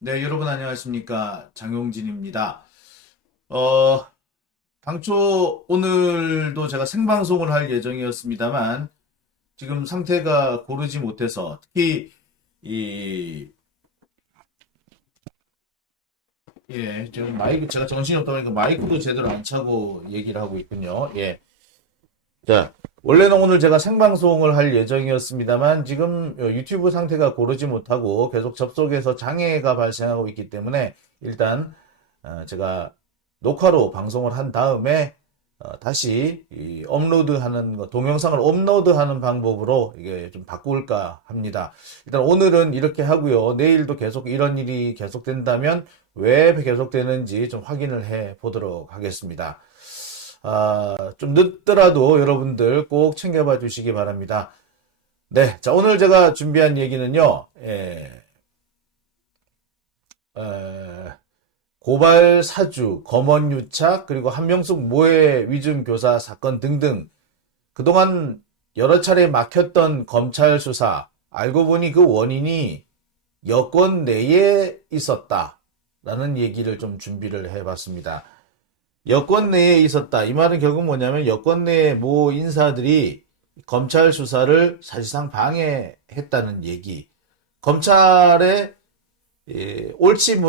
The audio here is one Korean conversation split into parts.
네, 여러분 안녕하십니까. 장용진입니다. 어, 당초 오늘도 제가 생방송을 할 예정이었습니다만, 지금 상태가 고르지 못해서, 특히, 이, 예, 지금 제가 정신이 없다 보니까 마이크도 제대로 안 차고 얘기를 하고 있군요. 예. 자, 원래는 오늘 제가 생방송을 할 예정이었습니다만, 지금 유튜브 상태가 고르지 못하고 계속 접속에서 장애가 발생하고 있기 때문에, 일단, 제가 녹화로 방송을 한 다음에 다시 이 업로드하는 거, 동영상을 업로드하는 방법으로 이게 좀 바꿀까 합니다. 일단 오늘은 이렇게 하고요. 내일도 계속 이런 일이 계속된다면 왜 계속되는지 좀 확인을 해 보도록 하겠습니다. 좀 늦더라도 여러분들 꼭 챙겨봐 주시기 바랍니다. 네, 자 오늘 제가 준비한 얘기는요. 에, 고발 사주, 검언 유착, 그리고 한명숙 모해 위증 교사 사건 등등 그동안 여러 차례 막혔던 검찰 수사, 알고 보니 그 원인이 여권 내에 있었다라는 얘기를 좀 준비를 해봤습니다. 여권 내에 있었다. 이 말은 결국 뭐냐면 여권 내의 모 인사들이 검찰 수사를 사실상 방해했다는 얘기. 검찰의 옳지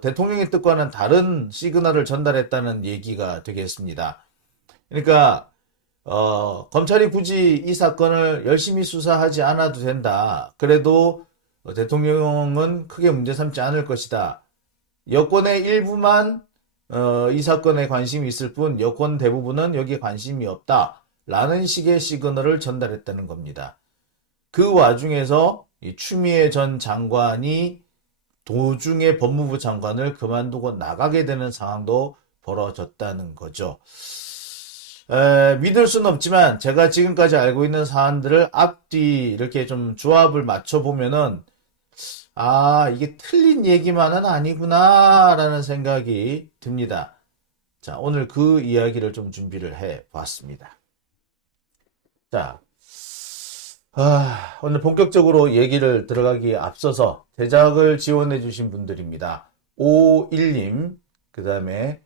대통령의 뜻과는 다른 시그널을 전달했다는 얘기가 되겠습니다. 그러니까 검찰이 굳이 이 사건을 열심히 수사하지 않아도 된다. 그래도 대통령은 크게 문제 삼지 않을 것이다. 여권의 일부만 이 사건에 관심이 있을 뿐 여권 대부분은 여기에 관심이 없다. 라는 식의 시그널을 전달했다는 겁니다. 그 와중에서 이 추미애 전 장관이 도중에 법무부 장관을 그만두고 나가게 되는 상황도 벌어졌다는 거죠. 믿을 수는 없지만 제가 지금까지 알고 있는 사안들을 앞뒤 이렇게 좀 조합을 맞춰보면은 이게 틀린 얘기만은 아니구나 라는 생각이 듭니다. 자, 오늘 그 이야기를 좀 준비를 해 봤습니다. 자, 오늘 본격적으로 얘기를 들어가기에 앞서서 제작을 지원해 주신 분들입니다. 오일님, 그 다음에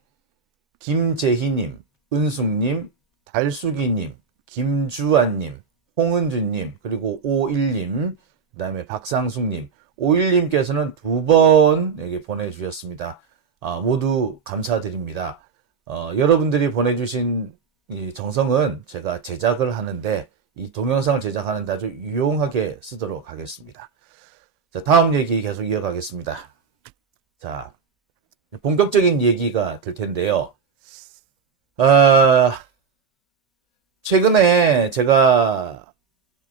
김재희님, 은숙님, 달숙이님, 김주환님, 홍은주님, 그리고 오일님, 그 다음에 박상숙님, 오일님께서는 두 번에게 보내주셨습니다. 모두 감사드립니다. 여러분들이 보내주신 이 정성은 제가 제작을 하는데 이 동영상을 제작하는데 아주 유용하게 쓰도록 하겠습니다. 자, 다음 얘기 계속 이어가겠습니다. 자, 본격적인 얘기가 될 텐데요. 최근에 제가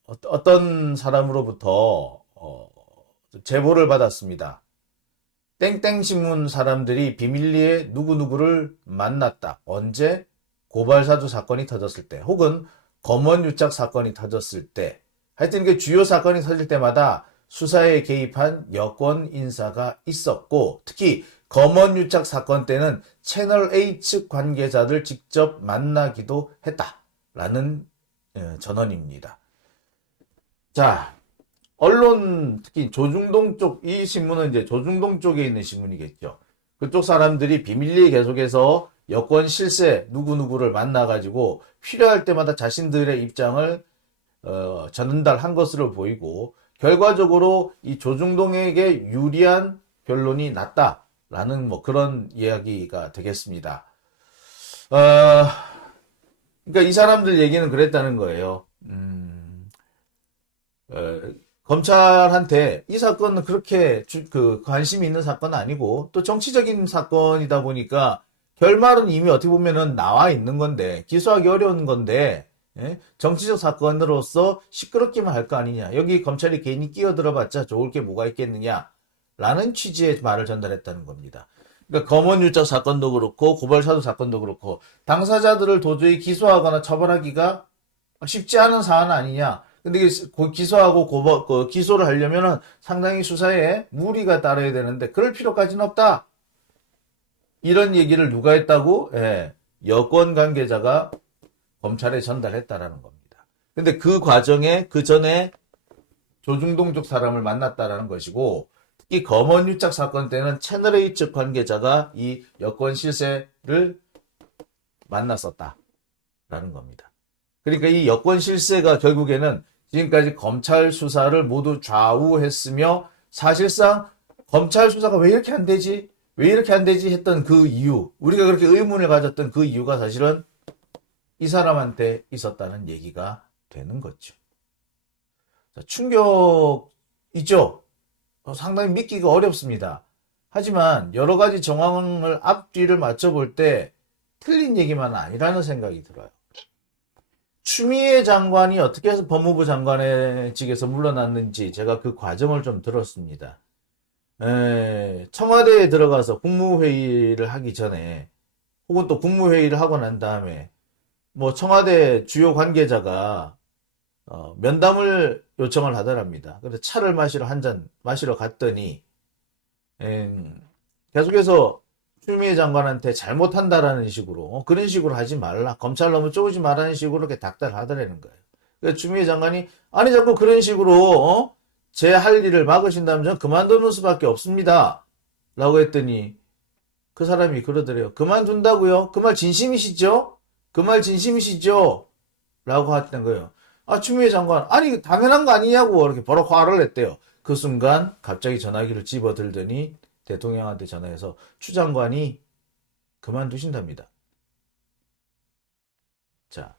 어떤 사람으로부터 제보를 받았습니다. 땡땡신문 사람들이 비밀리에 누구누구를 만났다. 언제? 고발사주 사건이 터졌을 때, 혹은 검언유착 사건이 터졌을 때, 하여튼 이게 주요 사건이 터질 때마다 수사에 개입한 여권 인사가 있었고, 특히 검언유착 사건 때는 채널 A 측 관계자들 직접 만나기도 했다라는 전언입니다. 자, 언론 특히 조중동 쪽, 이 신문은 이제 조중동 쪽에 있는 신문이겠죠. 그쪽 사람들이 비밀리에 계속해서 여권 실세 누구누구를 만나가지고 필요할 때마다 자신들의 입장을 전달한 것으로 보이고, 결과적으로 이 조중동에게 유리한 변론이 났다라는 뭐 그런 이야기가 되겠습니다. 어, 그러니까 이 사람들 얘기는 그랬다는 거예요. 어, 검찰한테 이 사건은 그렇게 관심이 있는 사건은 아니고 또 정치적인 사건이다 보니까 결말은 이미 어떻게 보면은 나와 있는 건데 기소하기 어려운 건데, 정치적 사건으로서 시끄럽기만 할 거 아니냐, 여기 검찰이 괜히 끼어들어봤자 좋을 게 뭐가 있겠느냐 라는 취지의 말을 전달했다는 겁니다. 그러니까 검언유착 사건도 그렇고 고발사주 사건도 그렇고 당사자들을 도저히 기소하거나 처벌하기가 쉽지 않은 사안 아니냐. 근데 기소하고 기소를 하려면은 상당히 수사에 무리가 따라야 되는데 그럴 필요까지는 없다. 이런 얘기를 누가 했다고? 여권 관계자가 검찰에 전달했다라는 겁니다. 근데 그 과정에 그 전에 조중동 쪽 사람을 만났다라는 것이고, 특히 검언 유착 사건 때는 채널A 측 관계자가 이 여권 실세를 만났었다라는 겁니다. 그러니까 이 여권 실세가 결국에는 지금까지 검찰 수사를 모두 좌우했으며 사실상 검찰 수사가 왜 이렇게 안 되지? 왜 이렇게 안 되지? 했던 그 이유, 우리가 그렇게 의문을 가졌던 그 이유가 사실은 이 사람한테 있었다는 얘기가 되는 거죠. 충격이죠. 상당히 믿기가 어렵습니다. 하지만 여러 가지 정황을 앞뒤를 맞춰볼 때 틀린 얘기만 아니라는 생각이 들어요. 추미애 장관이 어떻게 해서 법무부 장관의 직에서 물러났는지 제가 그 과정을 좀 들었습니다. 청와대에 들어가서 국무회의를 하기 전에 혹은 또 국무회의를 하고 난 다음에 뭐 청와대 주요 관계자가 면담을 요청을 하더랍니다. 그래서 차를 마시러 한 잔 마시러 갔더니 계속해서 추미애 장관한테 잘못한다라는 식으로 그런 식으로 하지 말라, 검찰 너무 쪼우지 말라는 식으로 이렇게 닥달하더라는 거예요. 그래서 추미애 장관이 아니 자꾸 그런 식으로 제 할 일을 막으신다면 저는 그만두는 수밖에 없습니다 라고 했더니 그 사람이 그러더래요. 그만둔다고요? 그 말 진심이시죠? 그 말 진심이시죠? 라고 했던 거예요. 아, 추미애 장관, 아니 당연한 거 아니냐고 이렇게 바로 화를 냈대요. 그 순간 갑자기 전화기를 집어들더니 대통령한테 전화해서 추 장관이 그만두신답니다. 자,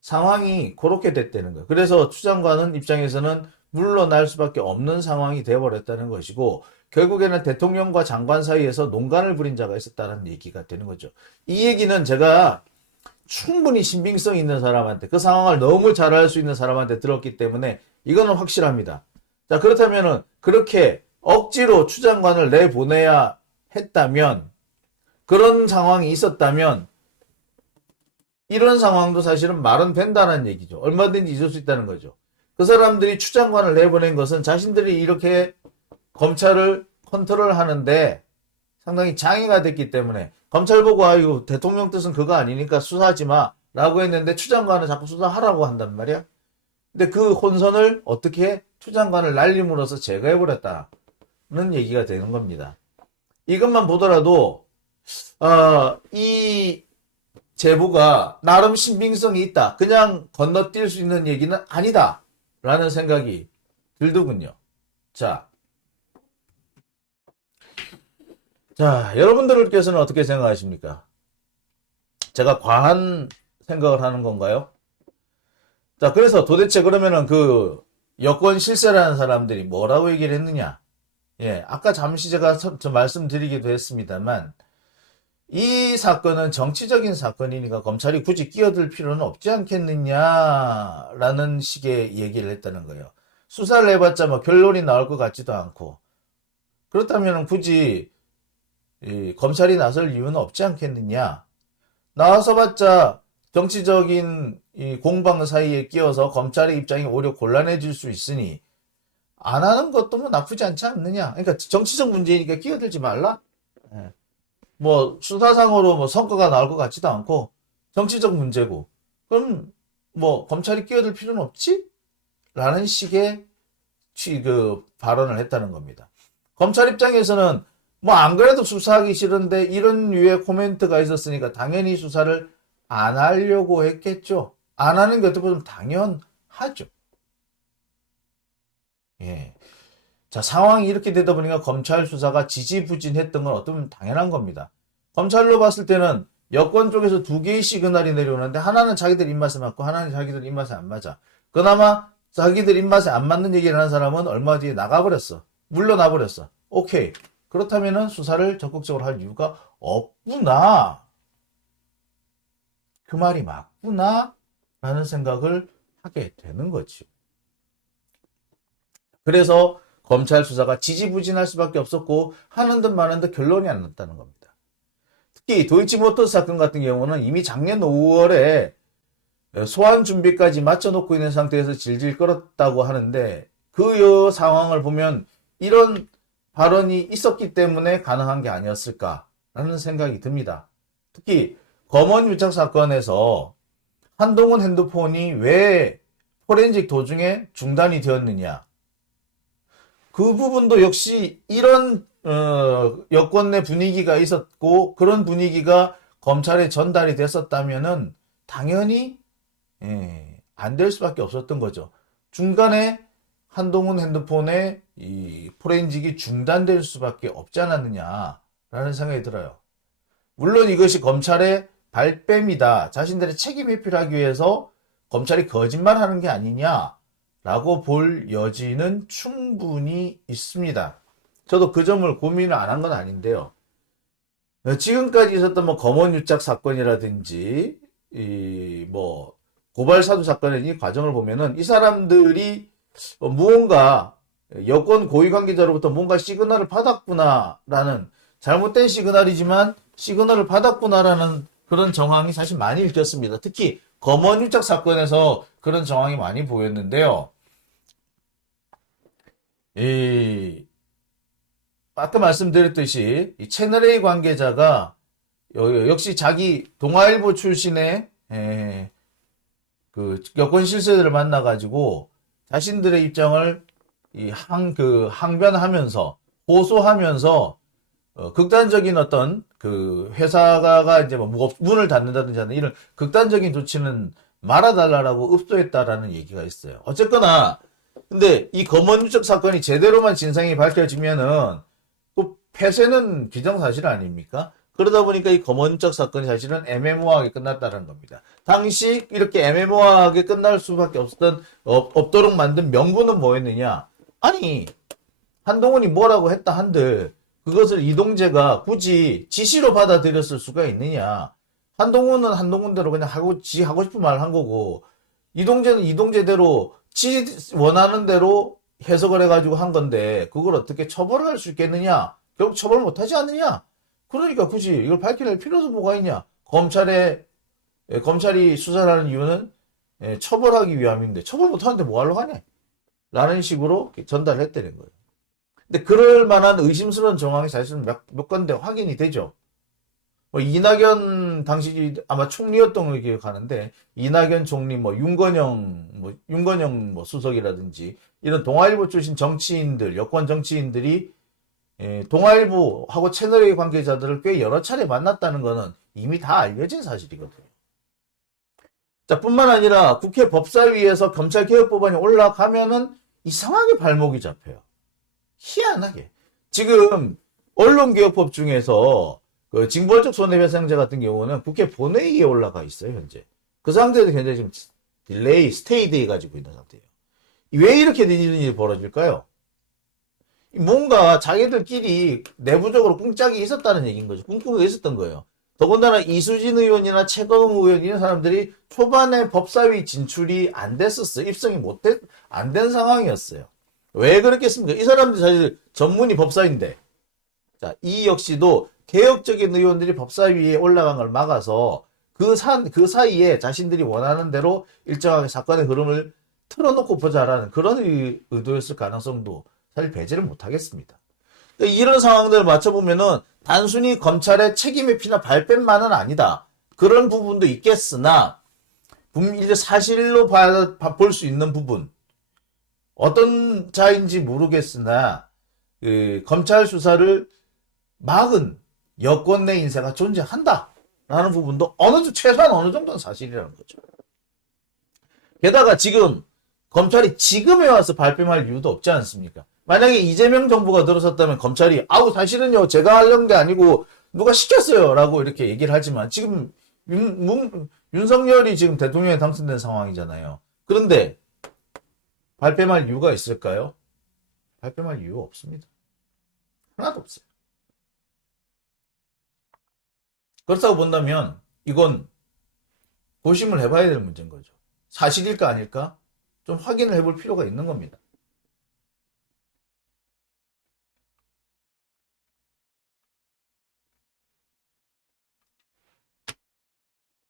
상황이 그렇게 됐다는 거예요. 그래서 추 장관은 입장에서는 물러날 수밖에 없는 상황이 되어버렸다는 것이고 결국에는 대통령과 장관 사이에서 농간을 부린 자가 있었다는 얘기가 되는 거죠. 이 얘기는 제가 충분히 신빙성 있는 사람한테, 그 상황을 너무 잘 알 수 있는 사람한테 들었기 때문에 이거는 확실합니다. 자, 그렇다면은 그렇게 억지로 추 장관을 내보내야 했다면, 그런 상황이 있었다면 이런 상황도 사실은 말은 된다는 얘기죠. 얼마든지 있을 수 있다는 거죠. 그 사람들이 추 장관을 내보낸 것은 자신들이 이렇게 검찰을 컨트롤하는데 상당히 장애가 됐기 때문에 검찰 보고 아이고 대통령 뜻은 그거 아니니까 수사하지 마 라고 했는데 추 장관은 자꾸 수사하라고 한단 말이야. 근데 그 혼선을 어떻게 추 장관을 날림으로써 제거해버렸다는 얘기가 되는 겁니다. 이것만 보더라도 이 제보가 나름 신빙성이 있다, 그냥 건너뛸 수 있는 얘기는 아니다 라는 생각이 들더군요. 자, 여러분들께서는 어떻게 생각하십니까? 제가 과한 생각을 하는 건가요? 자, 그래서 도대체 그러면은 그 여권 실세라는 사람들이 뭐라고 얘기를 했느냐? 예, 아까 잠시 제가 말씀드리기도 했습니다만, 이 사건은 정치적인 사건이니까 검찰이 굳이 끼어들 필요는 없지 않겠느냐라는 식의 얘기를 했다는 거예요. 수사를 해봤자 뭐 결론이 나올 것 같지도 않고, 그렇다면 굳이 검찰이 나설 이유는 없지 않겠느냐. 나와서봤자 정치적인 공방 사이에 끼어서 검찰의 입장이 오히려 곤란해질 수 있으니 안 하는 것도 뭐 나쁘지 않지 않느냐. 그러니까 정치적 문제니까 끼어들지 말라. 뭐 수사상으로 뭐 성과가 나올 것 같지도 않고 정치적 문제고, 그럼 뭐 검찰이 끼어들 필요는 없지? 라는 식의 그 발언을 했다는 겁니다. 검찰 입장에서는 뭐 안 그래도 수사하기 싫은데 이런 류의 코멘트가 있었으니까 당연히 수사를 안 하려고 했겠죠. 안 하는 게 어떻게 보면 당연하죠. 예. 자, 상황이 이렇게 되다 보니까 검찰 수사가 지지부진했던 건 어떻게 보면 당연한 겁니다. 검찰로 봤을 때는 여권 쪽에서 두 개의 시그널이 내려오는데 하나는 자기들 입맛에 맞고 하나는 자기들 입맛에 안 맞아. 그나마 자기들 입맛에 안 맞는 얘기를 하는 사람은 얼마 뒤에 나가버렸어. 물러나버렸어. 오케이. 그렇다면은 수사를 적극적으로 할 이유가 없구나. 그 말이 맞구나. 라는 생각을 하게 되는 거지. 그래서 검찰 수사가 지지부진할 수밖에 없었고 하는 듯 마는 듯 결론이 안 났다는 겁니다. 특히 도이치모터스 사건 같은 경우는 이미 작년 5월에 소환 준비까지 맞춰놓고 있는 상태에서 질질 끌었다고 하는데 그 상황을 보면 이런 발언이 있었기 때문에 가능한 게 아니었을까라는 생각이 듭니다. 특히 검언 유착 사건에서 한동훈 핸드폰이 왜 포렌식 도중에 중단이 되었느냐. 그 부분도 역시 이런 여권 내 분위기가 있었고 그런 분위기가 검찰에 전달이 됐었다면은 당연히 안 될 수밖에 없었던 거죠. 중간에 한동훈 핸드폰의 이 포렌식이 중단될 수밖에 없지 않았느냐라는 생각이 들어요. 물론 이것이 검찰의 발뺌이다. 자신들의 책임 회피를 하기 위해서 검찰이 거짓말하는 게 아니냐라고 볼 여지는 충분히 있습니다. 저도 그 점을 고민을 안 한 건 아닌데요. 지금까지 있었던 뭐 검언유착 사건이라든지 뭐 고발 사주 사건의 이 과정을 보면은 이 사람들이 무언가 여권 고위 관계자로부터 뭔가 시그널을 받았구나라는, 잘못된 시그널이지만 시그널을 받았구나라는 그런 정황이 사실 많이 읽혔습니다. 특히 검언유착 사건에서 그런 정황이 많이 보였는데요. 아까 말씀드렸듯이 이 채널A 관계자가 역시 자기 동아일보 출신의 그 여권 실세들을 만나가지고 자신들의 입장을 항변하면서 호소하면서 극단적인 어떤 그 회사가 이제 뭐 문을 닫는다든지 하는 이런 극단적인 조치는 말아달라고 읍소했다라는 얘기가 있어요. 어쨌거나 근데 이 검언유착 사건이 제대로만 진상이 밝혀지면은 그 폐쇄는 기정사실 아닙니까? 그러다 보니까 이 검언유착 사건이 사실은 애매모호하게 끝났다는 겁니다. 당시 이렇게 애매모호하게 끝날 수밖에 없도록 만든 명분은 뭐였느냐? 아니, 한동훈이 뭐라고 했다 한들 그것을 이동재가 굳이 지시로 받아들였을 수가 있느냐? 한동훈은 한동훈대로 그냥 하고 싶은 말 한 거고, 이동재는 이동재대로 지 원하는 대로 해석을 해가지고 한 건데 그걸 어떻게 처벌을 할 수 있겠느냐? 결국 처벌 못하지 않느냐? 그러니까 굳이 이걸 밝혀낼 필요도 뭐가 있냐? 검찰이 수사를 하는 이유는 처벌하기 위함인데 처벌 못하는데 뭐 하려고 하냐? 라는 식으로 전달을 했다는 거예요. 근데 그럴 만한 의심스러운 정황이 사실은 몇 건데 확인이 되죠. 뭐 이낙연 당시 아마 총리였던 걸 기억하는데 이낙연 총리 윤건영 수석이라든지 이런 동아일보 출신 정치인들, 여권 정치인들이 동아일보하고 채널A 관계자들을 꽤 여러 차례 만났다는 거는 이미 다 알려진 사실이거든요. 자, 뿐만 아니라 국회 법사위에서 검찰개혁법안이 올라가면은 이상하게 발목이 잡혀요. 희한하게. 지금 언론개혁법 중에서 그 징벌적 손해배상제 같은 경우는 국회 본회의에 올라가 있어요, 현재. 그 상태에도 굉장히 지금 스테이돼 가지고 있는 상태예요. 왜 이렇게 이런 일이 벌어질까요? 뭔가 자기들끼리 내부적으로 꿍짝이 있었다는 얘기인 거죠. 꿍꿍이가 있었던 거예요. 더군다나 이수진 의원이나 최강욱 의원 이런 사람들이 초반에 법사위 진출이 안 됐었어요. 입성이 안 된 상황이었어요. 왜 그랬겠습니까? 이 사람들 사실 전문이 법사위인데. 자, 이 역시도 개혁적인 의원들이 법사위에 올라간 걸 막아서 그 사이에 자신들이 원하는 대로 일정하게 사건의 흐름을 틀어놓고 보자라는 그런 의도였을 가능성도 사실 배제를 못하겠습니다. 이런 상황들을 맞춰보면은 단순히 검찰의 책임 회피나 발뺌만은 아니다. 그런 부분도 있겠으나 이제 사실로 볼 수 있는 부분, 어떤 자인지 모르겠으나 검찰 수사를 막은 여권 내 인사가 존재한다라는 부분도 최소한 어느 정도는 사실이라는 거죠. 게다가 지금 검찰이 지금에 와서 발뺌할 이유도 없지 않습니까? 만약에 이재명 정부가 들어섰다면 검찰이 사실은요 제가 하려는 게 아니고 누가 시켰어요 라고 이렇게 얘기를 하지만 지금 윤석열이 지금 대통령에 당선된 상황이잖아요. 그런데 발뺌할 이유가 있을까요? 발뺌할 이유가 없습니다. 하나도 없어요. 그렇다고 본다면 이건 고심을 해봐야 될 문제인 거죠. 사실일까 아닐까? 좀 확인을 해볼 필요가 있는 겁니다.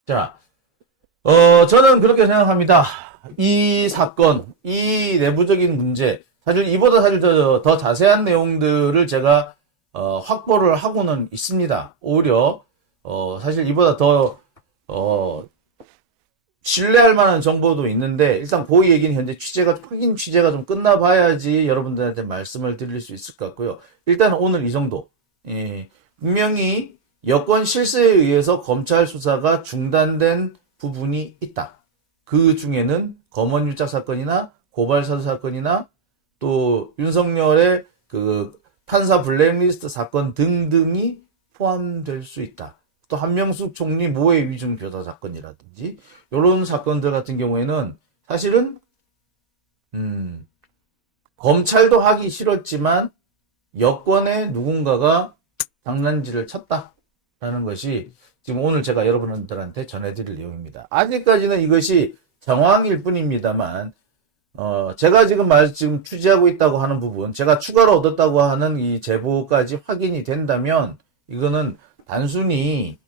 자, 저는 그렇게 생각합니다. 이 사건, 이 내부적인 문제, 이보다 더 자세한 내용들을 제가 확보를 하고는 있습니다. 오히려 사실 이보다 더 신뢰할 만한 정보도 있는데 일단 그 얘기는 현재 확인 취재가 좀 끝나봐야지 여러분들한테 말씀을 드릴 수 있을 것 같고요. 일단 오늘 이 정도. 예, 분명히 여권 실세에 의해서 검찰 수사가 중단된 부분이 있다. 그 중에는 검언유착 사건이나 고발사주 사건이나 또 윤석열의 그 판사 블랙리스트 사건 등등이 포함될 수 있다. 또 한명숙 총리 모해 위증 교사 사건이라든지 이런 사건들 같은 경우에는 사실은 검찰도 하기 싫었지만 여권에 누군가가 장난질을 쳤다라는 것이 지금 오늘 제가 여러분들한테 전해드릴 내용입니다. 아직까지는 이것이 정황일 뿐입니다만 제가 지금 취재하고 있다고 하는 부분, 제가 추가로 얻었다고 하는 이 제보까지 확인이 된다면 이거는 단순히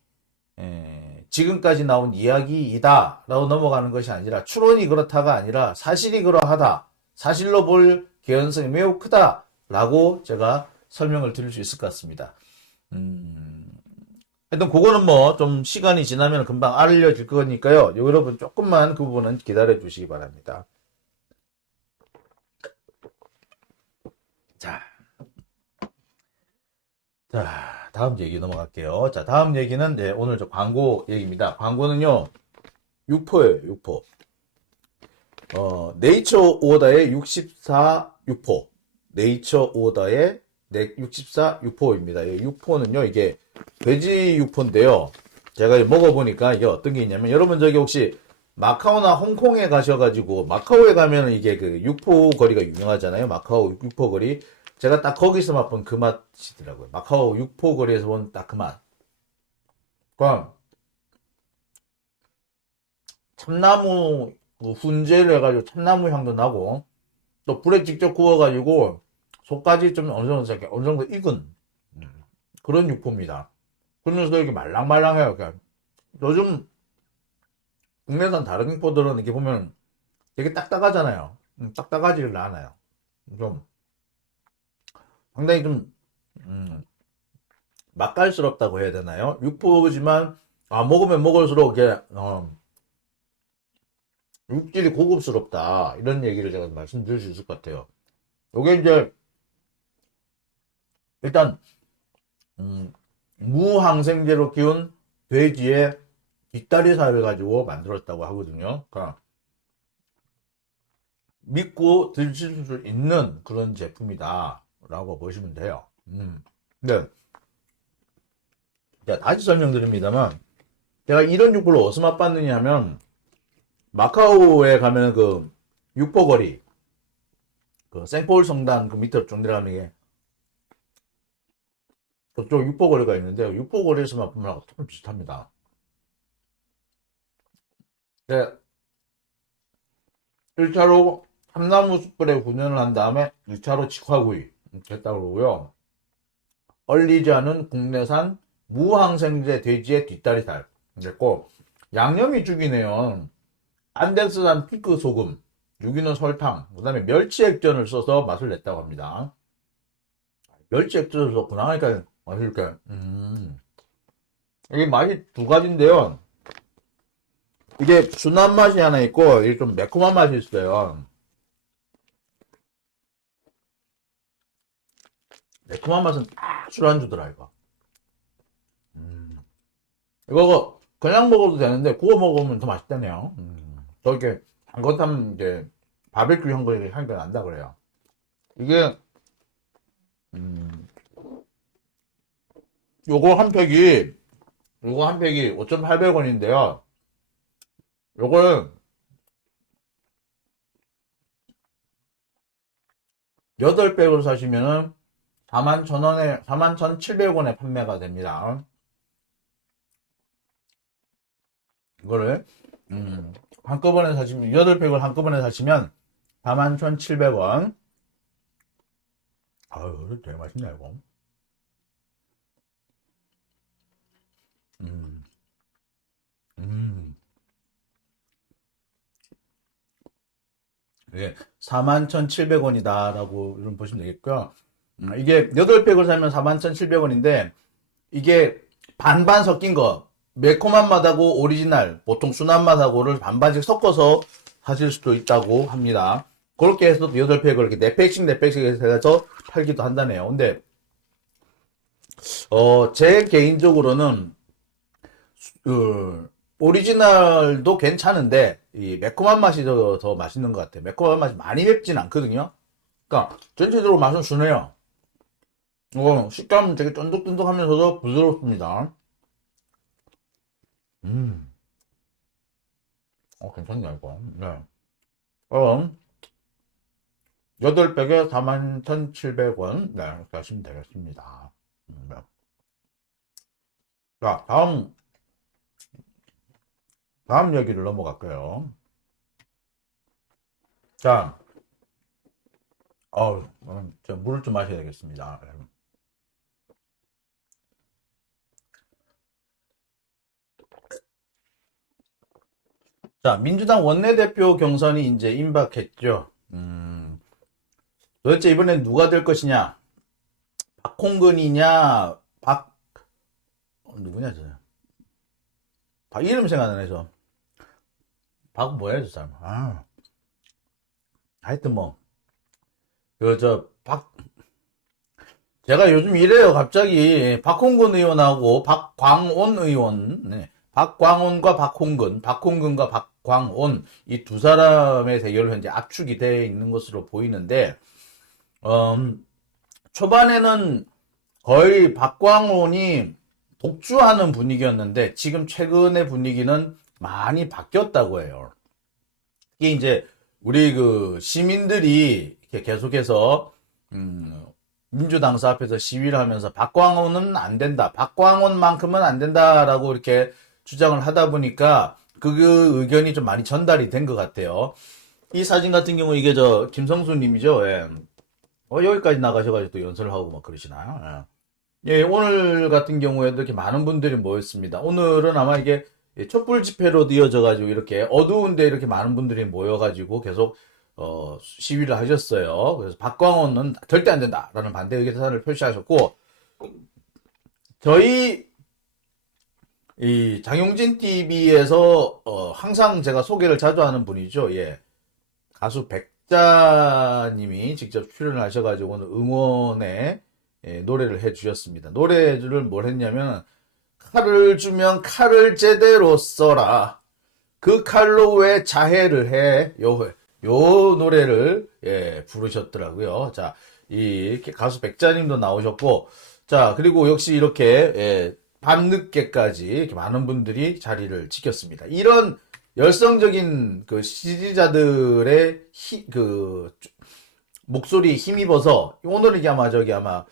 지금까지 나온 이야기이다 라고 넘어가는 것이 아니라 추론이 그렇다가 아니라 사실이 그러하다, 사실로 볼 개연성이 매우 크다 라고 제가 설명을 드릴 수 있을 것 같습니다. 하여튼 그거는 뭐 좀 시간이 지나면 금방 알려질 거니까요. 여러분 조금만 그 부분은 기다려 주시기 바랍니다. 자, 다음 얘기 넘어갈게요. 자, 다음 얘기는 오늘 저 광고 얘기입니다. 광고는요, 육포예요, 육포. 네이처 오더의 64 육포. 네이처 오더의 64 육포입니다. 이 육포는요, 이게 돼지 육포인데요. 제가 먹어보니까 이게 어떤 게 있냐면, 여러분 저기 혹시 마카오나 홍콩에 가셔가지고, 마카오에 가면 이게 그 육포 거리가 유명하잖아요. 마카오 육포 거리. 제가 딱 거기서 맛본 그 맛이더라고요. 마카오 육포 거리에서 본 딱 그 맛. 그러니까 참나무 훈제를 해가지고 참나무 향도 나고, 또 불에 직접 구워가지고 속까지 좀 어느 정도 익은 그런 육포입니다. 그러면서 이렇게 말랑말랑해요. 그러니까 요즘 국내산 다른 육포들은 이렇게 보면 되게 딱딱하잖아요. 딱딱하지를 않아요. 좀 상당히 좀 맛깔스럽다고 해야 되나요? 육포지만 먹으면 먹을수록 이게 육질이 고급스럽다 이런 얘기를 제가 말씀드릴 수 있을 것 같아요. 요게 이제 일단 무항생제로 키운 돼지의 뒷다리살을 가지고 만들었다고 하거든요. 그러니까 믿고 드실 수 있는 그런 제품이다 라고 보시면 돼요. 네. 자, 다시 설명드립니다만 제가 이런 육포를 어디서 맛봤느냐 하면 마카오에 가면 그 육포거리 그 생포울 성당 그 밑으로 쭉 내려가면 이게 그쪽 육포거리가 있는데 육포거리에서 맛보면 좀 비슷합니다. 네. 1차로 참나무 숯불에 훈연을 한 다음에 2차로 직화구이 됐다고 그러고요. 얼리지 않은 국내산 무항생제 돼지의 뒷다리살 됐고, 양념이 죽이네요. 안데스산 피크 소금, 유기농 설탕, 그 다음에 멸치 액젓을 써서 맛을 냈다고 합니다. 멸치 액젓을 썼구나 하니까 맛있을게. 이게 맛이 두 가지인데요. 이게 순한 맛이 하나 있고 이게 좀 매콤한 맛이 있어요. 매콤한 맛은 딱 술안주더라 이거. 이거 그냥 먹어도 되는데 구워 먹으면 더 맛있다네요. 또 이렇게 담궜다면 이제 바베큐 향기가 난다 그래요. 이게 요거 한 팩이 5,800원인데요. 요걸 8백으로 사시면은 41,000원에 41,700원에 판매가 됩니다. 이거를 한꺼번에 사시면 8팩을 한꺼번에 사시면 41,700원. 아유, 되게 맛있네 이거. 예, 41,700원이다 라고 보시면 되겠고요. 이게 8팩을 사면 41,700원인데 이게 반반 섞인 거 매콤한 맛하고 오리지널, 보통 순한 맛하고를 반반씩 섞어서 하실 수도 있다고 합니다. 그렇게 해서 8팩을 이렇게 4팩씩 4팩씩 해서 팔기도 한다네요. 근데, 제 개인적으로는, 오리지널도 괜찮은데, 이 매콤한 맛이 더 맛있는 것 같아요. 매콤한 맛이 많이 맵진 않거든요. 그러니까, 전체적으로 맛은 순해요. 식감은 되게 쫀득쫀득하면서도 부드럽습니다. 음, 괜찮네, 이거. 네. 그럼, 8팩에 41,700원. 네, 이렇게 하시면 되겠습니다. 네. 자, 다음 얘기를 넘어갈게요. 자, 저 물을 좀 마셔야 되겠습니다. 자, 민주당 원내대표 경선이 이제 임박했죠. 도대체 이번엔 누가 될 것이냐? 박홍근이냐? 누구냐, 저. 이름 생각 안 나죠? 뭐야, 저 사람. 하여튼 뭐, 제가 요즘 이래요, 갑자기. 박홍근 의원하고 박광온 의원, 네. 박광온과 박홍근과 박광온, 이 두 사람의 대결로 현재 압축이 되어 있는 것으로 보이는데, 초반에는 거의 박광온이 독주하는 분위기였는데, 지금 최근의 분위기는 많이 바뀌었다고 해요. 이게 이제, 우리 시민들이 이렇게 계속해서, 민주당사 앞에서 시위를 하면서 박광온은 안 된다. 박광온만큼은 안 된다라고 이렇게 주장을 하다 보니까 그 의견이 좀 많이 전달이 된 것 같아요. 이 사진 같은 경우 이게 김성수 님이죠. 예. 여기까지 나가셔가지고 또 연설을 하고 막 그러시나요? 예. 예, 오늘 같은 경우에도 이렇게 많은 분들이 모였습니다. 오늘은 아마 이게 촛불 집회로 이어져가지고 이렇게 어두운데 이렇게 많은 분들이 모여가지고 계속 시위를 하셨어요. 그래서 박광원은 절대 안 된다라는 반대 의견을 표시하셨고, 저희 이 장용진 TV에서 항상 제가 소개를 자주 하는 분이죠. 예. 가수 백자님이 직접 출연을 하셔가지고 오늘 응원의 노래를 해주셨습니다. 노래를 뭘 했냐면, 칼을 주면 칼을 제대로 써라. 그 칼로 왜 자해를 해? 요 노래를 부르셨더라고요. 자, 이렇게 가수 백자님도 나오셨고, 자, 그리고 역시 이렇게 밤늦게까지 이렇게 많은 분들이 자리를 지켰습니다. 이런 열성적인 지지자들의 목소리에 힘입어서 오늘 이게 아마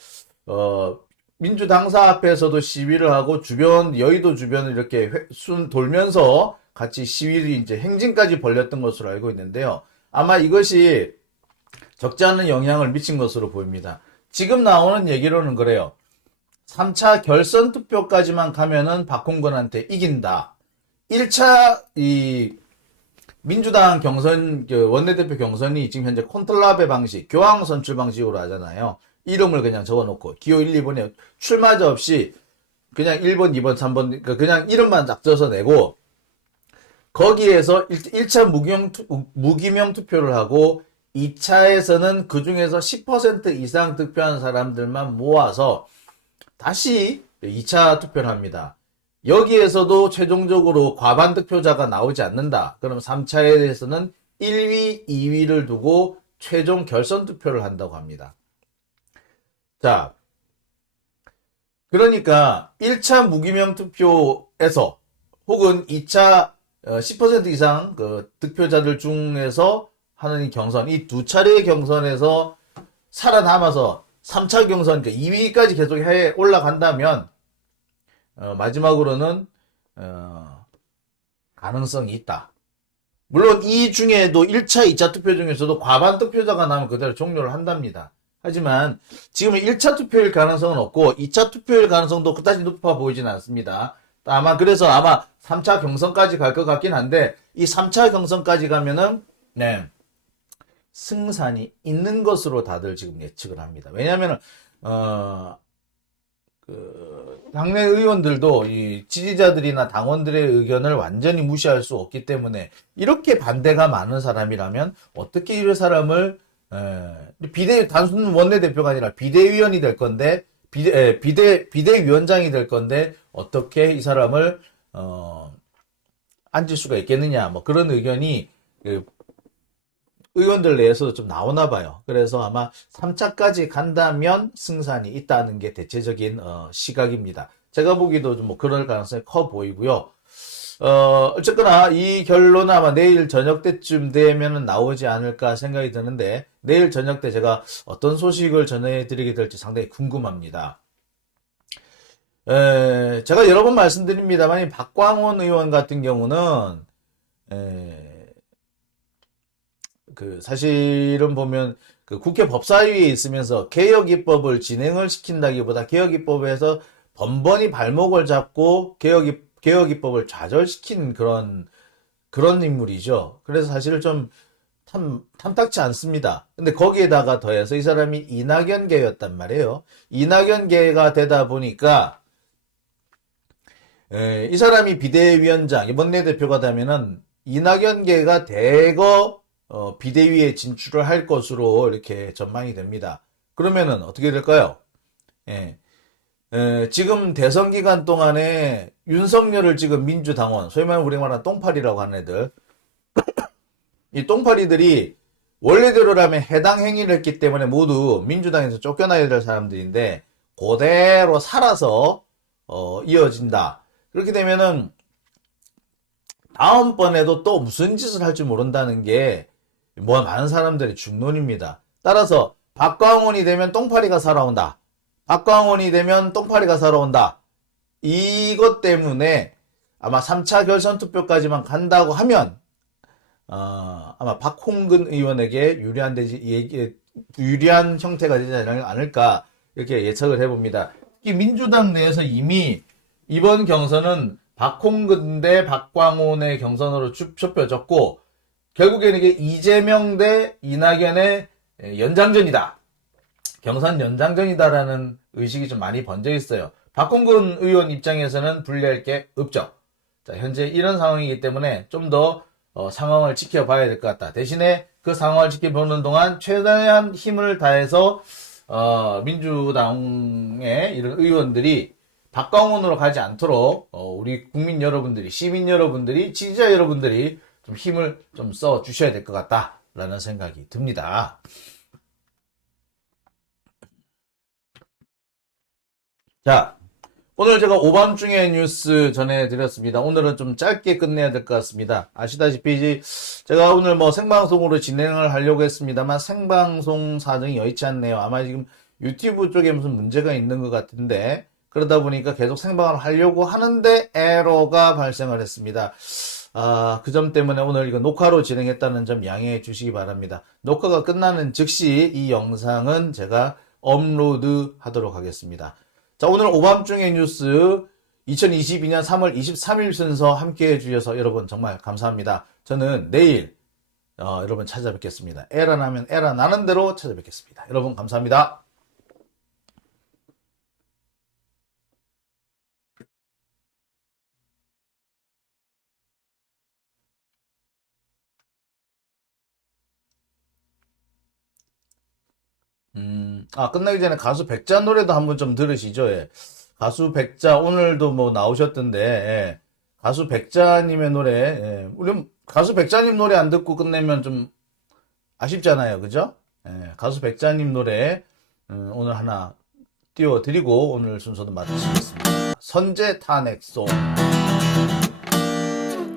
민주당사 앞에서도 시위를 하고 여의도 주변을 이렇게 돌면서 같이 시위를 이제 행진까지 벌였던 것으로 알고 있는데요. 아마 이것이 적지 않은 영향을 미친 것으로 보입니다. 지금 나오는 얘기로는 그래요. 3차 결선 투표까지만 가면은 박홍근한테 이긴다. 1차 민주당 경선 원내대표 경선이 지금 현재 콘클라베 방식, 교황 선출 방식으로 하잖아요. 이름을 그냥 적어놓고 기호 1, 2번에 출마자 없이 그냥 1번, 2번, 3번 그냥 이름만 딱 써서 내고 거기에서 1차 무기명 투표를 하고 2차에서는 그 중에서 10% 이상 득표한 사람들만 모아서 다시 2차 투표를 합니다. 여기에서도 최종적으로 과반 득표자가 나오지 않는다. 그럼 3차에 대해서는 1위, 2위를 두고 최종 결선 투표를 한다고 합니다. 자, 그러니까 1차 무기명 투표에서 혹은 2차 10% 이상 득표자들 중에서 하는 경선, 이 두 차례의 경선에서 살아남아서 3차 경선, 2위까지 계속 해 올라간다면, 마지막으로는, 가능성이 있다. 물론 이 중에도 1차, 2차 투표 중에서도 과반 득표자가 나면 그대로 종료를 한답니다. 하지만 지금은 1차 투표일 가능성은 없고 2차 투표일 가능성도 그다지 높아 보이지는 않습니다. 그래서 3차 경선까지 갈 것 같긴 한데 이 3차 경선까지 가면은 승산이 있는 것으로 다들 지금 예측을 합니다. 왜냐하면 당내 의원들도 이 지지자들이나 당원들의 의견을 완전히 무시할 수 없기 때문에 이렇게 반대가 많은 사람이라면 어떻게 이 사람을 단순 원내대표가 아니라 비대위원이 될 건데 비대위원장이 될 건데 어떻게 이 사람을 앉을 수가 있겠느냐 뭐 그런 의견이 의원들 내에서도 좀 나오나 봐요. 그래서 아마 3차까지 간다면 승산이 있다는 게 대체적인 시각입니다. 제가 보기도 좀 뭐 그럴 가능성이 커 보이고요. 어쨌거나 이 결론은 아마 내일 저녁 때쯤 되면 나오지 않을까 생각이 드는데 내일 저녁 때 제가 어떤 소식을 전해드리게 될지 상당히 궁금합니다. 제가 여러 번 말씀드립니다만 이 박광원 의원 같은 경우는 사실은 보면 국회 법사위에 있으면서 개혁 입법을 진행을 시킨다기보다 개혁 입법에서 번번이 발목을 잡고 개혁 입법을 좌절시킨 그런 인물이죠. 그래서 사실 좀 탐탁치 않습니다. 근데 거기에다가 더해서 이 사람이 이낙연계였단 말이에요. 이낙연계가 되다 보니까 이 사람이 비대위원장, 원내대표가 되면은 이낙연계가 대거 비대위에 진출을 할 것으로 이렇게 전망이 됩니다. 그러면은 어떻게 될까요? 지금 대선 기간 동안에 윤석열을 찍은 민주당원, 소위 말하는 우리 말하는 똥파리라고 하는 애들, 이 똥파리들이 원래대로라면 해당 행위를 했기 때문에 모두 민주당에서 쫓겨나야 될 사람들인데 그대로 살아서 이어진다. 그렇게 되면은 다음번에도 또 무슨 짓을 할지 모른다는 게 뭐 많은 사람들의 중론입니다. 따라서 박광원이 되면 똥파리가 살아온다. 박광원이 되면 똥파리가 살아온다. 이것 때문에 아마 3차 결선 투표까지만 간다고 하면 아마 박홍근 의원에게 유리한 형태가 되지 않을까 이렇게 예측을 해봅니다. 특히 민주당 내에서 이미 이번 경선은 박홍근 대 박광원의 경선으로 좁혀졌고 결국에는 이게 이재명 대 이낙연의 연장전이다. 경선 연장전이다라는 의식이 좀 많이 번져 있어요. 박홍근 의원 입장에서는 불리할 게 없죠. 자, 현재 이런 상황이기 때문에 좀 더 상황을 지켜봐야 될 것 같다. 대신에 그 상황을 지켜보는 동안 최대한 힘을 다해서 민주당의 이런 의원들이 박광원으로 가지 않도록 우리 국민 여러분들이, 시민 여러분들이, 지지자 여러분들이 좀 힘을 좀 써 주셔야 될 것 같다라는 생각이 듭니다. 자, 오늘 제가 오밤중에 뉴스 전해드렸습니다. 오늘은 좀 짧게 끝내야 될 것 같습니다. 아시다시피 제가 오늘 뭐 생방송으로 진행을 하려고 했습니다만 생방송 사정이 여의치 않네요. 아마 지금 유튜브 쪽에 무슨 문제가 있는 것 같은데 그러다 보니까 계속 생방을 하려고 하는데 에러가 발생을 했습니다. 그 점 때문에 오늘 이거 녹화로 진행했다는 점 양해해 주시기 바랍니다. 녹화가 끝나는 즉시 이 영상은 제가 업로드 하도록 하겠습니다. 자, 오늘 오밤중의 뉴스 2022년 3월 23일 순서 함께 해주셔서 여러분 정말 감사합니다. 저는 내일 여러분 찾아뵙겠습니다. 에라 나면 에라 나는 대로 찾아뵙겠습니다. 여러분 감사합니다. 끝나기 전에 가수 백자 노래도 한번 좀 들으시죠. 예. 가수 백자 오늘도 뭐 나오셨던데 예. 가수 백자님의 노래 예. 우리 가수 백자님 노래 안 듣고 끝내면 좀 아쉽잖아요. 그죠? 예. 가수 백자님 노래 오늘 하나 띄워드리고 오늘 순서도 마치겠습니다. 선제 탄핵송.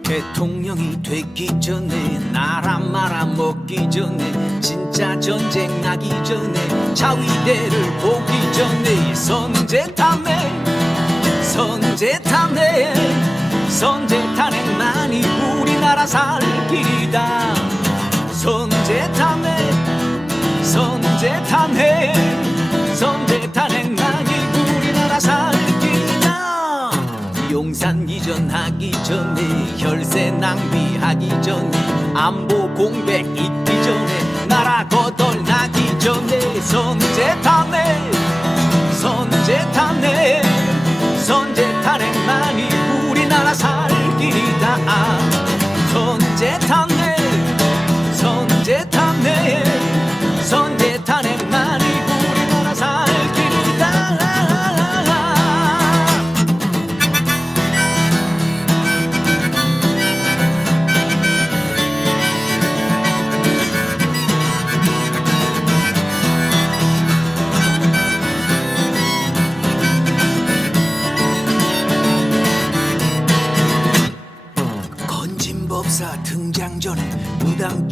대통령이 되기 전에 나라 말아먹기 전에 진짜 전쟁 나기 전에 자위대를 보기 전에 선제 탄핵만이 우리나라 살 길이다. 선제 탄핵만이 우리나라 살 길이다. 용산 이전하기 전에 혈세 낭비하기 전에 안보 공백 있기 전에 나라 거덜나기 전에 선제 탄핵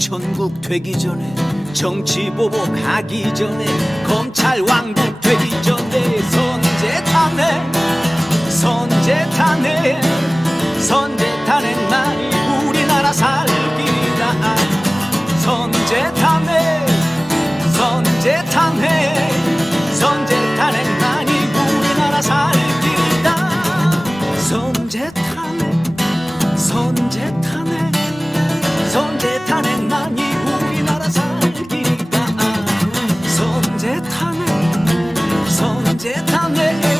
천국 되기 전에 정치 보복하기 전에 검찰 왕국 되기 전에 선제 탄핵 선제 탄핵 선제 탄핵만이 우리나라 살 길이다. 선제 탄핵 선제 탄핵 선제 탄핵만이 우리나라 살 길이다. 선제 탄핵 선제 탄핵 선제 탄핵만이 우리나라 살 길이다. 선제 탄핵 선제 탄핵